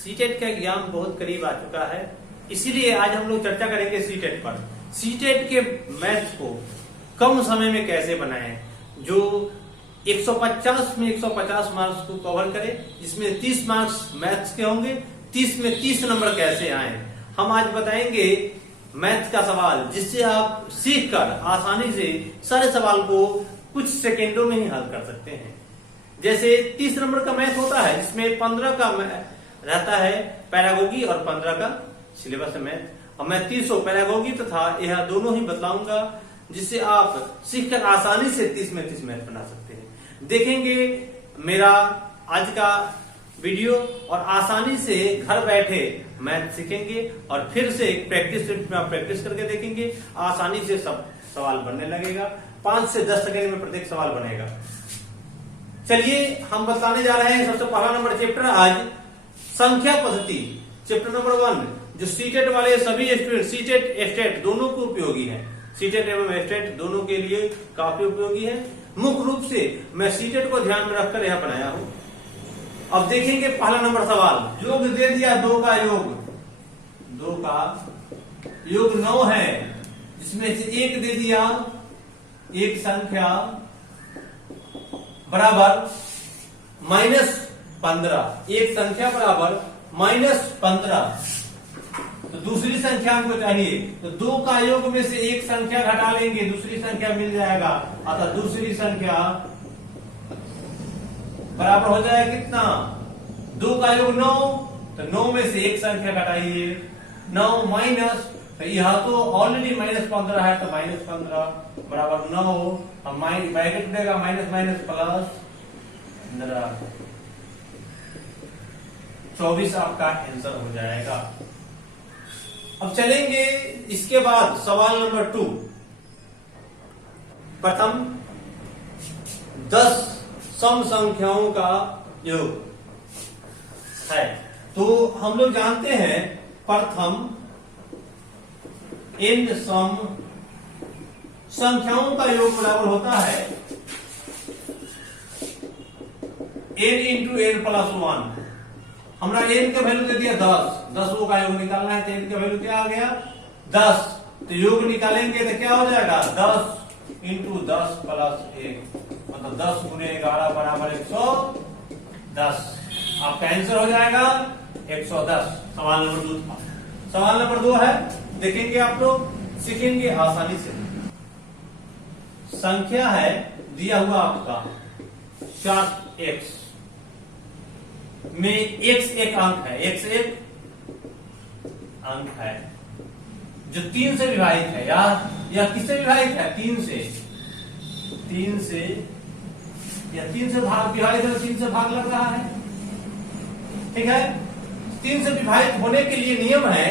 CTET का exam बहुत करीब आ चुका है, इसीलिए आज हम लोग चर्चा करेंगे सीटेट पर। सीटेट के मैथ्स को कम समय में कैसे बनाएं, जो 150 में 150 मार्क्स को कवर करे, जिसमें 30 मार्क्स मैथ्स के होंगे, 30 में 30 नंबर कैसे आए। हम आज बताएंगे मैथ का सवाल, जिससे आप सीखकर आसानी से सारे सवाल को कुछ सेकेंडों में ही हल कर सकते हैं। जैसे 30 नंबर का मैथ होता है, जिसमें 15 का रहता है पैरागोगी और 15 का सिलेबस मैथ। और मैं 300 पैरागोगी तथा यह दोनों ही बतलाऊंगा, जिससे आप सीखकर आसानी से 30 में 30 मैथ बना सकते हैं। देखेंगे मेरा आज का वीडियो और आसानी से घर बैठे मैथ सीखेंगे और फिर से प्रैक्टिस में आप प्रैक्टिस करके देखेंगे, आसानी से सब सवाल बनने लगेगा। 5 से 10 सेकंड में प्रत्येक सवाल बनेगा। चलिए हम बताने जा रहे हैं सबसे पहला नंबर चैप्टर आज, संख्या पद्धति। चैप्टर नंबर 1 जो सीटेट वाले सभी स्टूडेंट, सीटेट एस्टेट दोनों को उपयोगी है, सीटेट एवं एस्टेट दोनों के लिए काफी उपयोगी है। मुख्य रूप से मैं सीटेट को ध्यान में रखकर यह बनाया हूं। अब देखेंगे पहला नंबर सवाल, योग दे दिया 2 का योग, 2 का योग 9 है, जिसमें से 1 दे दिया, एक संख्या बराबर -15, एक संख्या बराबर -15। तो दूसरी संख्या हमको चाहिए, तो 2 का योग में से एक संख्या घटा लेंगे, दूसरी संख्या मिल जाएगा। अतः दूसरी संख्या बराबर हो जाएगा कितना, 2 का योग 9, तो 9 में से एक संख्या घटाइए, 9 माइनस, तो यह तो ऑलरेडी -15 है, तो -15 बराबर 9, अब ब्रैकेट देगा माइनस माइनस प्लस 24 आपका आंसर हो जाएगा। अब चलेंगे इसके बाद सवाल नंबर 2। प्रथम 10 सम संख्याओं का योग है। तो हम लोग जानते हैं प्रथम n सम संख्याओं का योग बराबर होता है n इंटू n प्लस 1। हमरा n का वैल्यू दे दिया 10, 10 का योग निकालना है, तो n का वैल्यू क्या आ गया 10, तो योग निकालेंगे तो क्या हो जाएगा 10 इंटू 10 प्लस 1, मतलब 10 गुने 11 बराबर 110। आपका आंसर हो जाएगा 110। सवाल नंबर 2 था। सवाल नंबर 2 है, देखेंगे आप लोग, सीखेंगे आसानी से। संख्या है दिया हुआ आपका 4x में x एक अंक है, x एक अंक है जो 3 से विभाजित है, या किससे विभाजित है 3 से, 3 से या 3 से भाग विभाजित है, 3 से भाग लग रहा है, ठीक है। 3 से विभाजित होने के लिए नियम है,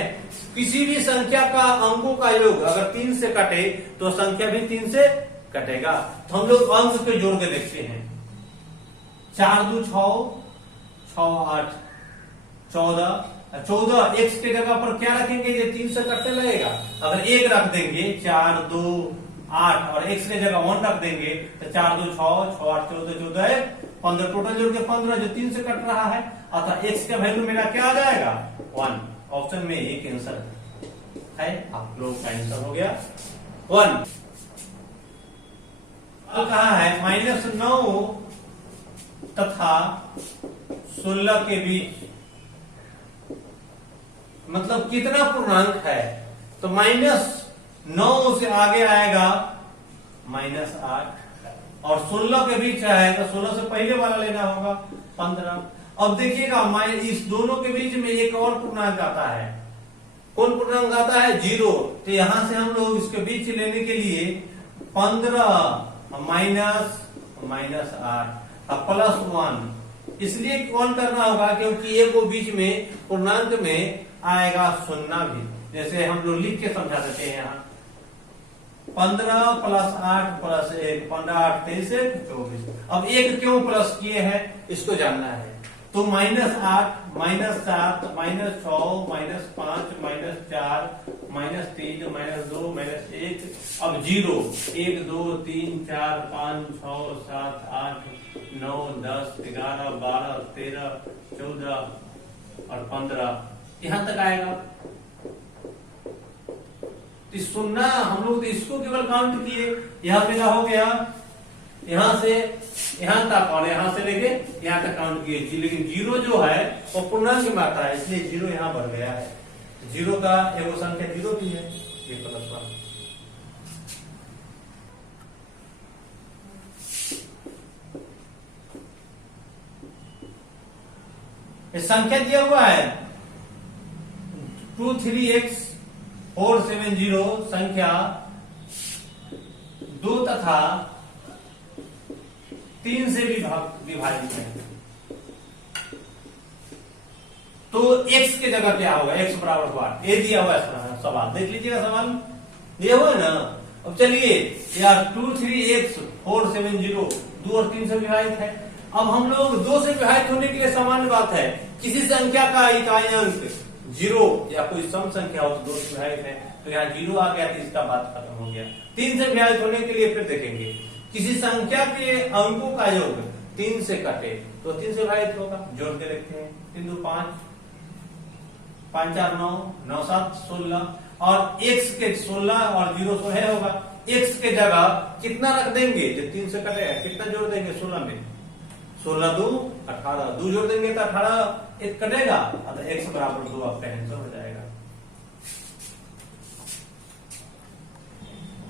किसी भी संख्या का अंकों का योग अगर 3 से कटे तो संख्या भी 3 से कटेगा। तो हम लोग अंक के जोड़ के देखते हैं। 4 2 6, 6 8 14, 14 x के जगह पर क्या रखेंगे, ये 3 से कटने लगेगा। अगर 1 रख देंगे 4 2 8 और x के जगह 1 रख देंगे तो 4 2 6, 6 8 14, 14 15, टोटल जोड़ के 15 जो 3 से कट रहा है। अतः x का वैल्यू मेरा क्या आ जाएगा 1। ऑप्शन में एक आंसर है, आप लोग का आंसर हो गया 1। तो कहा है -9 तथा 16 के बीच, मतलब कितना पूर्णांक है, तो -9 से आगे आएगा -8 और 16 के बीच है, तो 16 से पहले वाला लेना होगा 15। अब देखिएगा इस दोनों के बीच में एक और पूर्णांक आता है। कौन पूर्णांक आता है 0, तो यहां से हम लोग इसके बीच लेने के लिए 15 -8 प्लस 1, इसलिए कौन करना होगा क्योंकि ये वो बीच में पूर्णांक में आएगा सुन्ना भी, जैसे हम लोग लिख के समझा देते हैं यहाँ 15 प्लस 8 प्लस 1, 15 8 23 24। अब 1 क्यों प्लस किए हैं इसको जानना है, तो -8 -7 -6 -5 -4 -3 -2 -1, अब 0 1 2 3 4 5 6 7 8 9 10 11 12 13 14 और 15 यहां तक आएगा। तो सुनना हम लोग तो इसको केवल काउंट किए, यहां पे क्या हो गया, यहां से यहां तक और यहां से लेके यहां तक काउंट किए, लेकिन जीरो जो है वो पूर्णांक में आता है, इसलिए जीरो यहां बढ़ गया है। जीरो का एगो संख्या जीरो भी है, ये +1। संख्या दिया हुआ है 23x470 संख्या 2 तथा 3 से विभाजित है। तो x के जगह क्या होगा, x बराबर हुआ, ये दिया हुआ है सवाल, देख लीजिएगा सवाल दिया हुआ है ना। अब चलिए यार 23x470 2 और 3 से विभाजित है। अब हम लोग 2 से विभाजित होने के लिए सामान्य बात है, किसी संख्या का इकाई अंक 0 या कोई सम संख्या हो तो 2 से विभाजित है, तो यहाँ 0 आ गया तो इसका बात खत्म हो गया। 3 से विभाजित होने के लिए फिर देखेंगे, किसी संख्या के अंकों का योग 3 से कटे तो 3 से विभाजित होगा, जोड़ के देखते हैं। 3 2 5 5 4 9 9 7 16 और x के 16 और 0 16 होगा। x के जगह कितना रख देंगे, जो 3 से कटेगा कितना जोड़ देंगे 16 में, 16 2 18, 2 जोड़ देंगे तो 18 एक कटेगा, तो x बराबर 2 आपका आंसर हो जाएगा।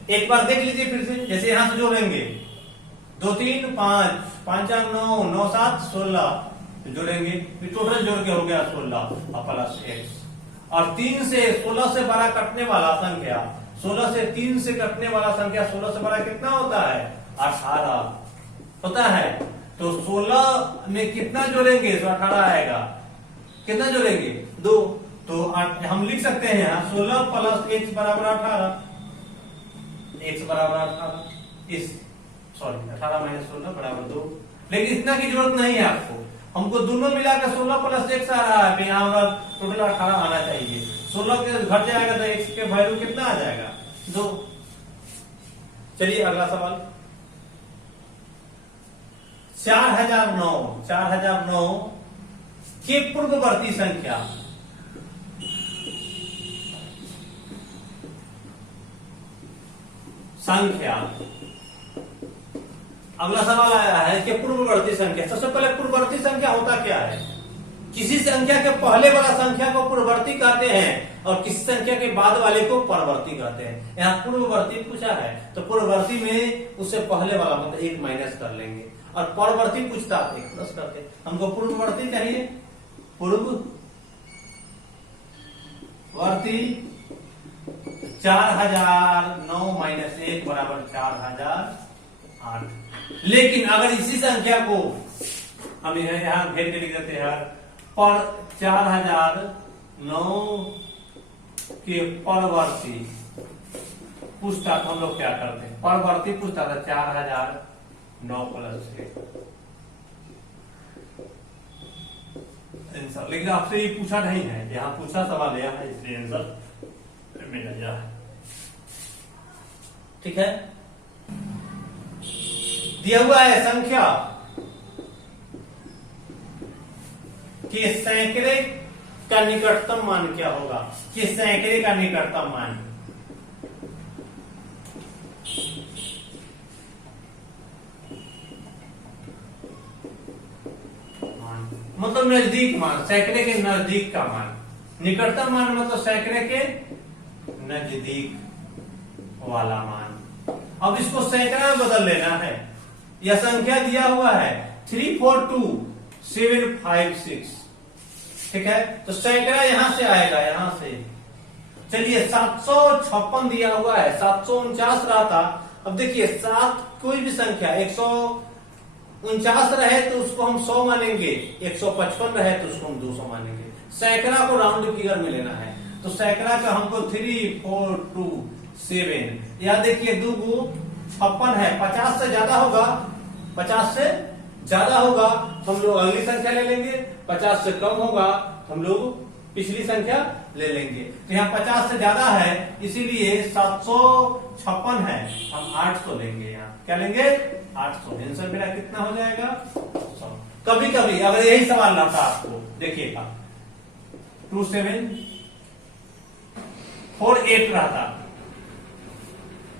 एक बार देख लीजिए फिर से, जैसे यहां से जोड़ेंगे 2 3 5 5 4 9 9 7 16 जोड़ेंगे, फिर टोटल जोड़ के हो गया 16 और प्लस x, और 3 से 16 से बड़ा कटने वाला संख्या, 16 से 3 से कटने वाला संख्या 16 से बड़ा कितना होता है 18 होता है। तो 16 में कितना जोड़ेंगे तो 18 आएगा, कितना जोड़ेंगे 2, तो हम लिख सकते हैं यहाँ 16 प्लस x बराबर 18, x बराबर 18 इस 18 माइनस 16 बराबर 2। लेकिन इतना की जरूरत नहीं है आपको, हमको दोनों मिलाकर 16 प्लस x आ रहा है, यहाँ टोटल 18 आना चाहिए। 16 के घट जाएगा तो x के वैल्यू कितना आ जाएगा 2। चलिए अगला सवाल 4009 के पूर्ववर्ती संख्या अगला सवाल आया है कि पूर्ववर्ती संख्या। सबसे पहले पूर्ववर्ती संख्या होता क्या है, किसी संख्या के पहले वाला संख्या को पूर्ववर्ती कहते हैं और किसी संख्या के बाद वाले को परवर्ती कहते हैं। यहाँ पूर्ववर्ती पूछा है तो पूर्ववर्ती में उससे पहले वाला मतलब 1 माइनस कर लेंगे, और परवर्ती पूछता है 1 प्लस करते। हमको पूर्ववर्ती चाहिए, पूर्ववर्ती 4009 माइनस 1 बराबर 4008। लेकिन अगर इसी संख्या को हम यहाँ घेर के लिख देते हैं पर 4009 के परवर्ती पूछता तो हम लोग क्या करते हैं, परवर्ती पूछता था 4009 प्लस 1। लेकिन आपसे ये पूछा नहीं है, यहाँ पूछा सवाल यह है, इसलिए आंसर मिल गया है। ठीक है, दिया हुआ है संख्या कि सैकड़े का निकटतम मान क्या होगा, कि सैकड़े का निकटतम मान मतलब नजदीक मान, सैकड़े के नजदीक का मान। निकटतम मान मतलब सैकड़े के नजदीक वाला मान। अब इसको सैकड़ा में बदल लेना है। यह संख्या दिया हुआ है 342756, ठीक है, तो सैकड़ा यहां से आएगा, यहां से। चलिए 756 दिया हुआ है, 749 रहा था। अब देखिए 7 कोई भी संख्या 149 रहे तो उसको हम 100 मानेंगे, 155 रहे तो उसको हम 200 मानेंगे। सैकड़ा को राउंड फिगर में लेना है, तो सैकड़ा का हमको 3427, यह देखिए 2 को 56 है, 50 से ज्यादा होगा, 50 से ज्यादा होगा तो हम लोग अगली संख्या ले लेंगे, 50 से कम होगा तो हम लोग पिछली संख्या ले लेंगे। तो यहाँ 50 से ज्यादा है इसीलिए 756 है, हम 800 लेंगे। यहाँ क्या लेंगे 800। आंसर मेरा कितना हो जाएगा 100। कभी कभी अगर यही सवाल लाता आपको, देखिएगा 2748 रहता।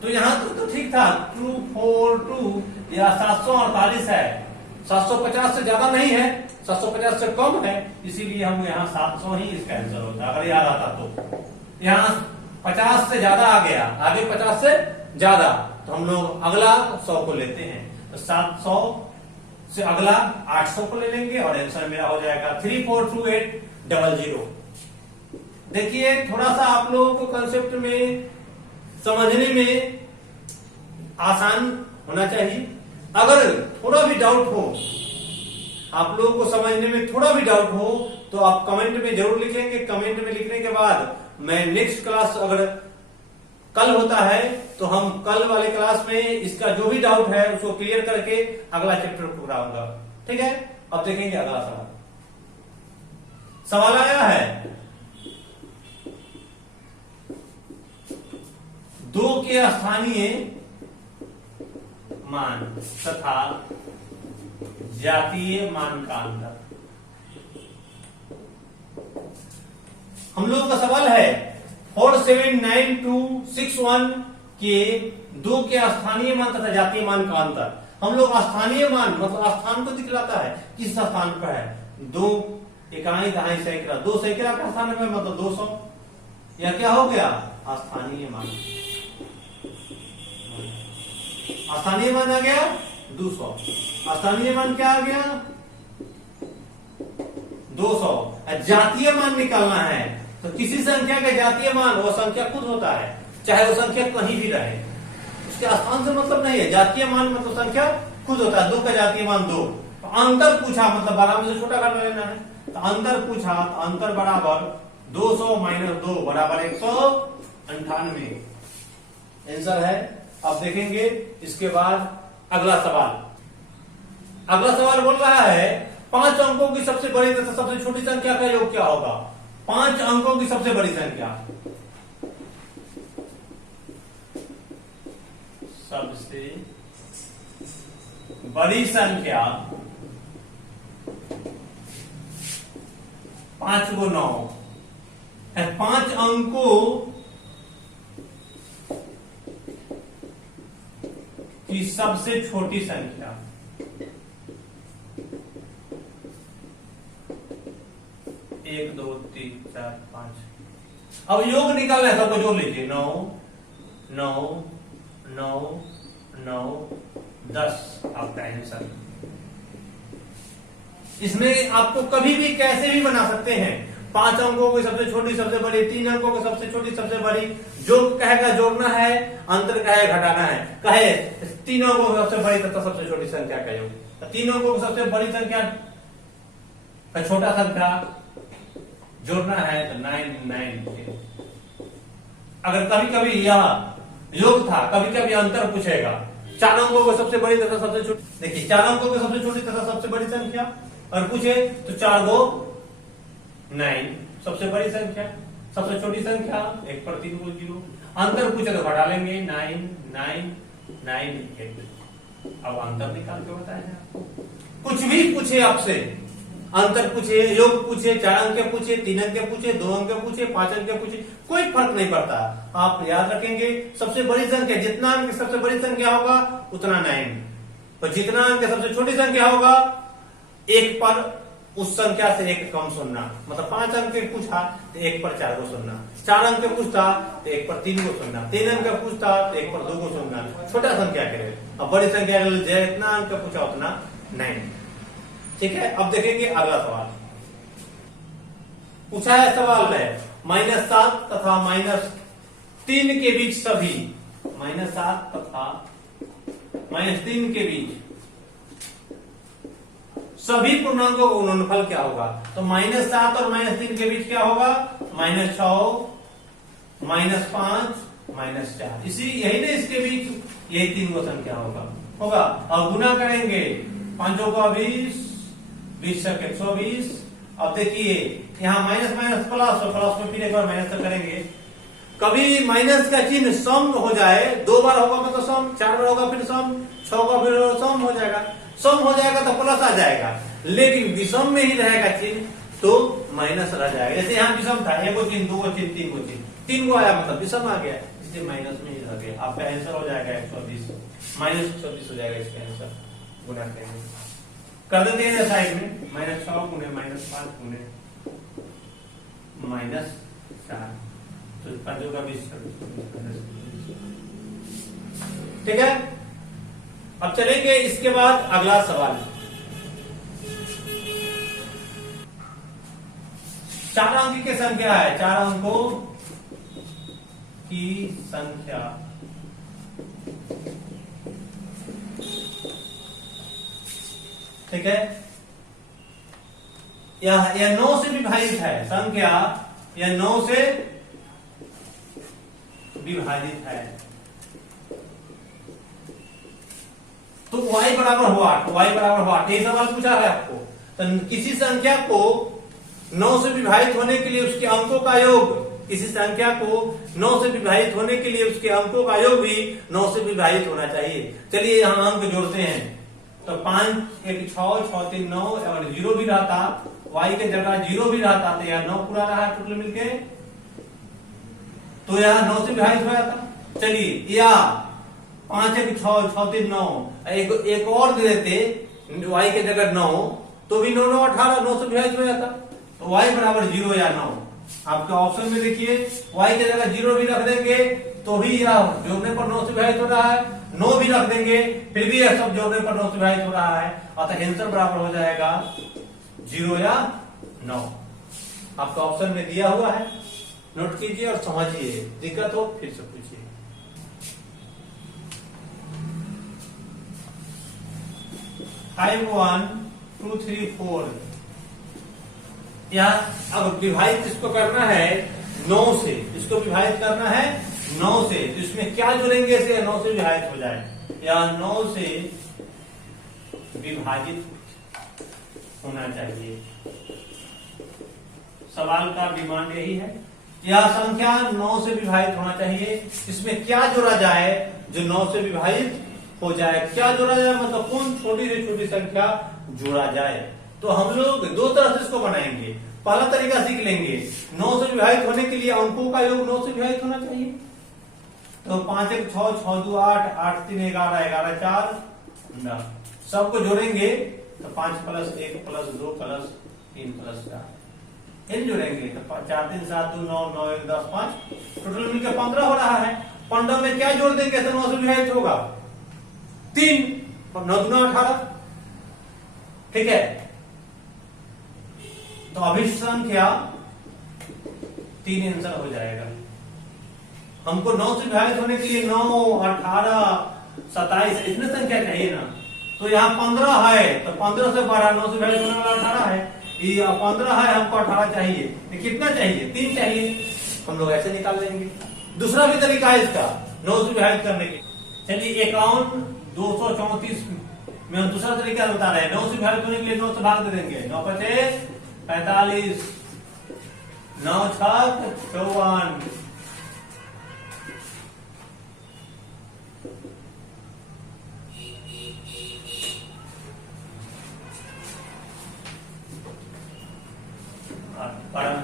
तो यहां तो ठीक था, 242 या 748 है, 750 से ज्यादा नहीं है, 750 से कम है, इसीलिए हम यहाँ 700 ही इसका आंसर होता। अगर याद आता तो यहाँ 50 से ज्यादा आ गया, आगे 50 से ज्यादा, तो हम लोग अगला 100 को लेते हैं, तो 700 से अगला 800 को ले लेंगे और आंसर मेरा हो जाएगा 342800। देखिए थोड़ा सा आप लोगों को कंसेप्ट में समझने में आसान होना चाहिए। अगर थोड़ा भी डाउट हो, आप लोगों को समझने में थोड़ा भी डाउट हो, तो आप कमेंट में जरूर लिखेंगे। कमेंट में लिखने के बाद मैं नेक्स्ट क्लास, अगर कल होता है तो हम कल वाले क्लास में इसका जो भी डाउट है उसको क्लियर करके अगला चैप्टर को कराऊंगा। ठीक है, अब देखेंगे अगला सवाल। सवाल आया है, 2 के स्थानीय मान तथा जातीय मान का अंतर। हम लोगों का सवाल है 479261 के 2 के स्थानीय मान तथा जातीय मान का अंतर। हम लोग स्थानीय मान मतलब स्थान को दिखलाता है, किस स्थान पर है, 2 इकाई दहाई सैकड़ा, 2 सैकड़ा का स्थान में मतलब 200, या क्या हो गया स्थानीय मान। स्थानीय मान आ गया 200, स्थानीय मान क्या आ गया 200। जातीय मान निकालना है तो किसी संख्या का जातीय मान वो संख्या खुद होता है, चाहे वो संख्या कहीं भी रहे, उसके स्थान से मतलब नहीं है। जातीय मान मतलब संख्या खुद होता है। 2 का जातीय मान 2, तो अंतर पूछा मतलब 12 में से छोटा कर लेना है, तो अंतर पूछा तो अंतर बराबर 200 - 2 बराबर 198 आंसर है। अब देखेंगे इसके बाद अगला सवाल। अगला सवाल बोल रहा है 5 अंकों की सबसे बड़ी तथा सबसे छोटी संख्या का योग क्या होगा। 5 अंकों की सबसे बड़ी संख्या, सबसे बड़ी संख्या 5 को 9 है। 5 अंकों की सबसे छोटी संख्या, 1 2 3 4 5। अब योग निकालना है, सबको जोड़ लीजिए। 9 9 9 9 10 आपका आंसर। इसमें आपको कभी भी कैसे भी बना सकते हैं। 5 अंकों की सबसे छोटी सबसे बड़ी, 3 अंकों की सबसे छोटी सबसे बड़ी, जो कहेगा जोड़ना है, अंतर कहेगा घटाना है। कहे 3 अंकों की सबसे बड़ी तथा सबसे छोटी संख्या का योग। 3 अंकों की सबसे बड़ी संख्या का छोटा संख्या जोड़ना है तो 9 9। अगर कभी कभी यह योग था, कभी कभी अंतर पूछेगा। 4 अंकों को सबसे बड़ी तथा सबसे छोटी, देखिए 4 अंकों की सबसे छोटी तथा सबसे बड़ी संख्या और पूछे तो 4 को 9 सबसे बड़ी संख्या, सबसे छोटी संख्या 1 पर 3 को 0। अंतर पूछे तो घटा लेंगे 9 9 9 8। अब अंतर निकाल के बताएं आपको। कुछ भी पूछे आपसे, अंतर पूछे, योग पूछे, 4 अंक के पूछे, 3 अंक के पूछे, 2 अंक के पूछे, 5 अंक के पूछे, कोई फर्क नहीं पड़ता। आप याद रखेंगे सबसे बड़ी संख्या, जितना अंक सबसे बड़ी संख्या होगा उतना 9, और जितना अंक सबसे छोटी संख्या होगा 1 पर उस संख्या से 1 कम सुनना। मतलब 5 अंक के पूछा तो 1 पर 4 को सुनना, 4 अंक के पूछता तो 1 पर 3 को सुनना, 3 अंक के पूछता तो 1 पर 2 को सुनना, छोटा संख्या के लिए। अब बड़ी संख्या के लिए जितना अंक पूछा उतना 9। ठीक है, अब देखेंगे अगला सवाल। पूछा है सवाल में -7 तथा -3 के बीच सभी, -7 तथा -3 के बीच सभी पूर्णांकों का गुणनफल क्या होगा। तो -7 और -3 के बीच क्या होगा, -6 -5 -4। इसी यही ना इसके बीच यही 3 को संख्या होगा। और गुना करेंगे 5 का 20, 20 से 120। अब देखिए यहाँ माइनस माइनस प्लस और प्लस में फिर एक बार माइनस करेंगे। कभी माइनस का चिन्ह सम हो जाए, 2 बार होगा मतलब सम, 4 बार होगा फिर सम, 6 का फिर सम हो जाएगा। सम हो जाएगा तो प्लस आ जाएगा, लेकिन विषम में ही रहेगा चिन्ह तो माइनस रह जाएगा। जैसे यहाँ विषम था, 1 को 3, 2 को 3, 3 को 3, 3 को आया मतलब विषम आ गया, इसलिए माइनस में ही रह गया। आपका आंसर हो जाएगा 120, -120 हो जाएगा इसका आंसर। गुना करेंगे, कर देते हैं साइड में, -6 गुने -5 गुने -4, तो 5 का 20, ठीक है। अब चलेंगे इसके बाद अगला सवाल। 4 अंक की संख्या है, 4 अंकों की संख्या ठीक है, यह 9 से विभाजित है, संख्या यह 9 से विभाजित है, तो y बराबर हुआ 8, y बराबर हुआ 8, ये सवाल पूछा है आपको। तो किसी संख्या को 9 से विभाजित होने के लिए उसके अंकों का योग, किसी संख्या को 9 से विभाजित होने के लिए उसके अंकों का योग भी 9 से विभाजित होना चाहिए। चलिए यहां अंक जोड़ते हैं, तो 5 1 6 6 3 9, अगर 0 भी रहता, y के जगह 0 भी रहता तो यह 9 पूरा रहा टोटल मिलके, तो यह 9 से विभाजित हो जाता। चलिए या 5 1 6 6 3 9, एक और दे देते y के जगह 9, तो भी 9 9 18, 9 से विभाजित हो जाता। तो y बराबर 0 या 9, आपके ऑप्शन में देखिए y के जगह 0 भी रख देंगे तो भी यह जोड़ने पर 9 से विभाजित हो रहा है, 9 भी रख देंगे फिर भी यह सब जोड़ने पर 9 से विभाजित हो रहा है, अतः आंसर बराबर हो जाएगा 0 या 9। आपका ऑप्शन में दिया हुआ है, नोट कीजिए और समझिए, दिक्कत हो फिर से पूछिए। फाइव 1 2 3 4, यहाँ अब विभाजित इसको करना है 9 से, इसको विभाजित करना है 9 से, तो इसमें क्या जोड़ेंगे इसे 9 से विभाजित हो जाए, या 9 से विभाजित होना चाहिए। सवाल का डिमांड यही है, यह संख्या 9 से विभाजित होना चाहिए, इसमें क्या जोड़ा जाए जो 9 से विभाजित हो जाए, क्या जोड़ा जाए मतलब कौन छोटी से छोटी संख्या जोड़ा जाए। तो हम लोग दो तरह से इसको बनाएंगे, पहला तरीका सीख लेंगे, 9 से विभाजित होने के लिए अंकों का योग 9 से विभाजित होना चाहिए। तो 5 1 6 6 2 8 8 3 11 11 4 9, सबको जोड़ेंगे तो 5 + 1 + 2 + 3 + 4, इन जोड़ेंगे तो 4 3 7 2 9 9 1 10 5, टोटल मिलकर 15 हो रहा है। 15 में क्या जोड़ देंगे तो 9 से विभाजित होगा 3, 9 2 18, ठीक है। तो अभिष्ट संख्या 3 आंसर हो जाएगा। हमको 9 से विभाजित होने के लिए 9 18 27 इतने संख्या चाहिए ना, तो यहाँ 15 है तो 15 से 12, 9 से विभाजित होने वाला 18 है, ये 15 है, हमको 18 चाहिए, तो कितना चाहिए 3 चाहिए, हम लोग ऐसे निकाल लेंगे। दूसरा भी तरीका है इसका 9 से विभाजित करने के, चलिए 51 234 में हम दूसरा तरीका बता रहे हैं, 9 से विभाजित होने के लिए 9 से भाग दे देंगे, 9 × 5 = 45, 9 × 6 = 54,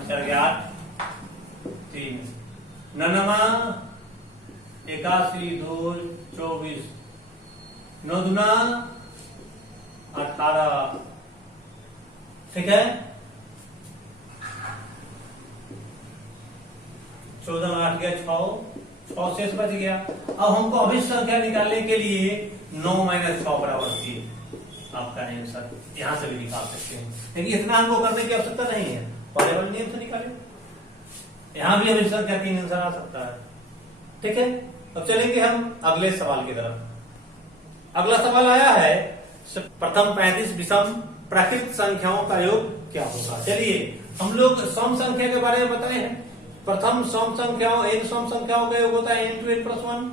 चल गया 3, 9 81 2 24, 9 दूना 18, ठीक है। 14 में 8 गया 6 शेष बच गया। अब हमको अभिष्ट संख्या निकालने के लिए 9 - 6 बराबर 3, आपका आंसर यहां से भी निकाल सकते हैं, लेकिन इतना हमको करने की आवश्यकता नहीं है, पहले वाले नियम से निकाले, यहां भी अभिष्ट संख्या 3 आंसर आ सकता है, ठीक है। अब चलेंगे हम अगले सवाल की तरफ। अगला सवाल आया है, प्रथम 35 विषम प्राकृत संख्याओं का योग क्या होगा। चलिए हम लोग सम संख्या के बारे में बताए हैं, प्रथम सम संख्याओं n सम संख्याओं का योग होता है n × n + 1।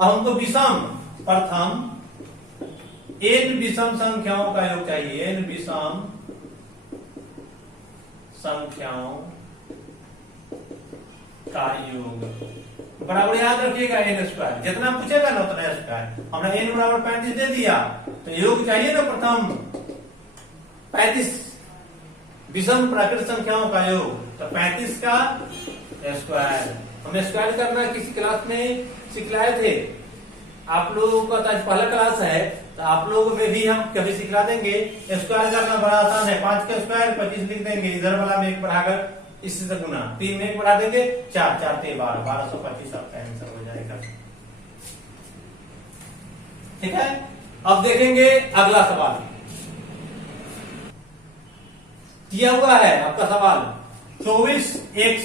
अब हमको विषम प्रथम n विषम संख्याओं का योग चाहिए, n विषम संख्याओं का योग बराबर याद रखिएगा n², जितना पूछेगा ना उतना स्क्वायर। हमने n बराबर 35 दे दिया, तो योग चाहिए ना प्रथम 35 विषम प्राकृत संख्याओं का योग, तो 35 का स्क्वायर। हमें स्क्वायर करना किसी क्लास में सिखलाए थे आप लोगों का, तो आज पहला क्लास है, तो आप लोगों में भी हम कभी सिखला देंगे। स्क्वायर करना बड़ा आसान है, 5 का स्क्वायर 25 लिख देंगे, इधर वाला में 1 बढ़ाकर इससे से गुना, 3 में 1 बढ़ा देंगे, 4 4 ते 12, 1225 आपका आंसर हो जाएगा। ठीक है, अब देखेंगे अगला सवाल किया हुआ है आपका सवाल। 24x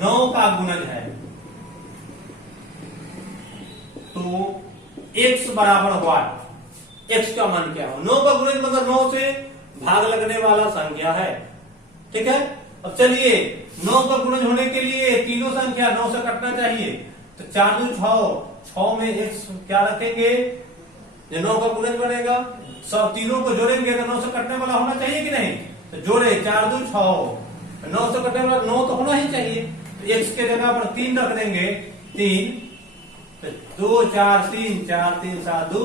9 का गुणज है, तो x बराबर व्हाट, x का मान क्या हो। 9 का गुणज मतलब 9 से भाग लगने वाला संख्या है। ठीक है, अब चलिए 9 का गुणज होने के लिए तीनों संख्या 9 से कटना चाहिए, तो 4 2 6, 6 में x क्या रखेंगे, जो 9 का गुणज बनेगा, सब तीनों को जोड़ेंगे तो 9 से कटने वाला होना चाहिए कि नहीं, तो जोड़े 4 2 6, 9 से कटने वाला 9 तो होना ही चाहिए, तो x के जगह पर 3 रख देंगे, 3, तो 2 4 3, 4 3 7 2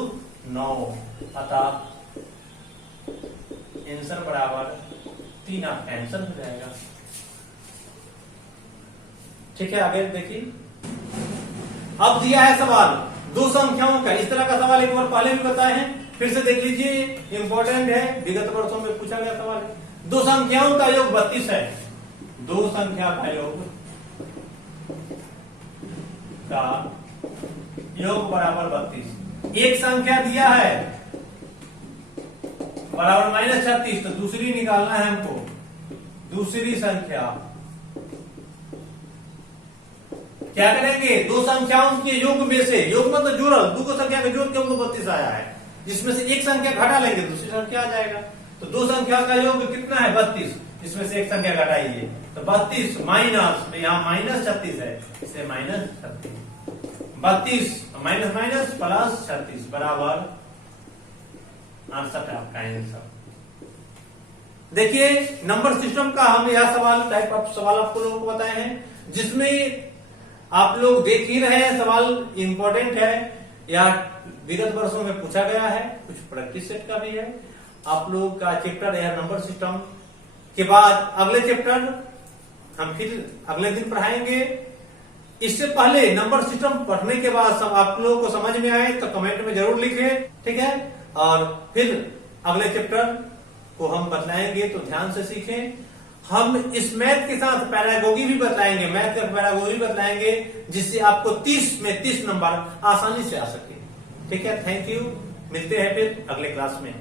9, अतः आंसर बराबर 3 आपका आंसर हो जाएगा। ठीक है, आगे देखिए। अब दिया है सवाल दो संख्याओं का, इस तरह का सवाल एक बार पहले भी बताए हैं, फिर से देख लीजिए, इंपॉर्टेंट है, विगत वर्षों में पूछा गया सवाल है। दो संख्याओं का योग 32 है, दो संख्या का योग बराबर 32। एक संख्या दिया है बराबर -36, तो दूसरी निकालना है हमको, दूसरी संख्या क्या करेंगे, दो संख्याओं के योग में से, योग मतलब जोड़ल, दो संख्या का जोड़ के हमको 32 आया है, जिसमें से एक संख्या घटा लेंगे दूसरी संख्या आ जाएगा, तो दो संख्या का योग कितना है 32, इसमें से एक संख्या घटाइए, तो 32 माइनस, तो यहाँ -36 है, इसे -36, 32 माइनस माइनस प्लस 36 बराबर 68 आपका आंसर। देखिए नंबर सिस्टम का हम यह सवाल टाइप ऑफ सवाल आपको लोगों को बताए हैं, जिसमें आप लोग देख ही रहे हैं, सवाल इंपॉर्टेंट है या विगत वर्षों में पूछा गया है, कुछ प्रैक्टिस सेट का भी है। आप लोग का चैप्टर है नंबर सिस्टम के बाद अगले चैप्टर हम फिर अगले दिन पढ़ाएंगे। इससे पहले नंबर सिस्टम पढ़ने के बाद सब आप लोगों को समझ में आए तो कमेंट में जरूर लिखें, ठीक है। और फिर अगले चैप्टर को हम बतलाएंगे तो ध्यान से सीखें। हम इस मैथ के साथ पैरागोगी भी बताएंगे, मैथ का पैरागोगी बताएंगे, जिससे आपको 30 में 30 नंबर आसानी से आ सके। ठीक है, थैंक यू, मिलते हैं फिर अगले क्लास में।